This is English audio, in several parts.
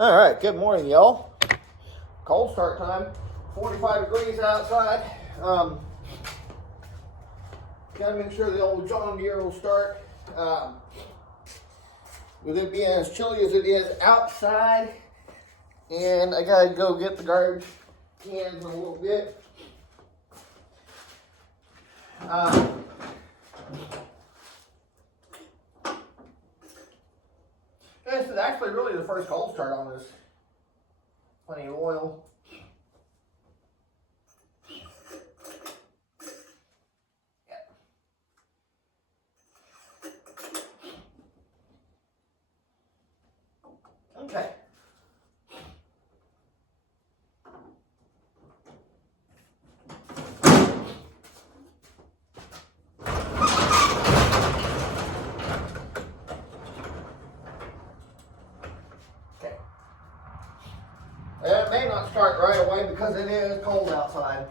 All right, good morning, y'all. Cold start time, 45 degrees outside. Gotta make sure the old John Deere will start. With it being as chilly as it is outside, and I gotta go get the garbage cans in a little bit. This is actually really the first cold start on this. Plenty of oil. Okay. It may not start right away because it is cold outside.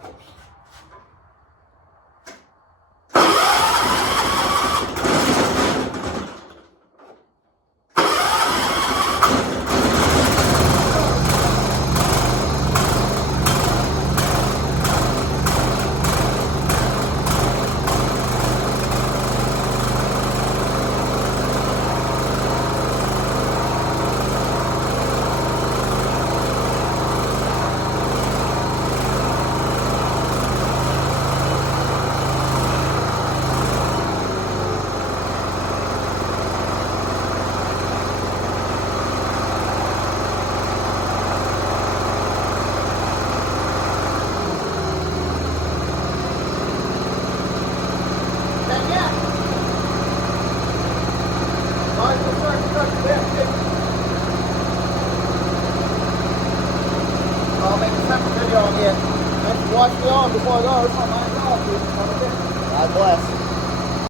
I'll make a separate video on it. Thanks for watching me on before I go. It's my mind off. God bless.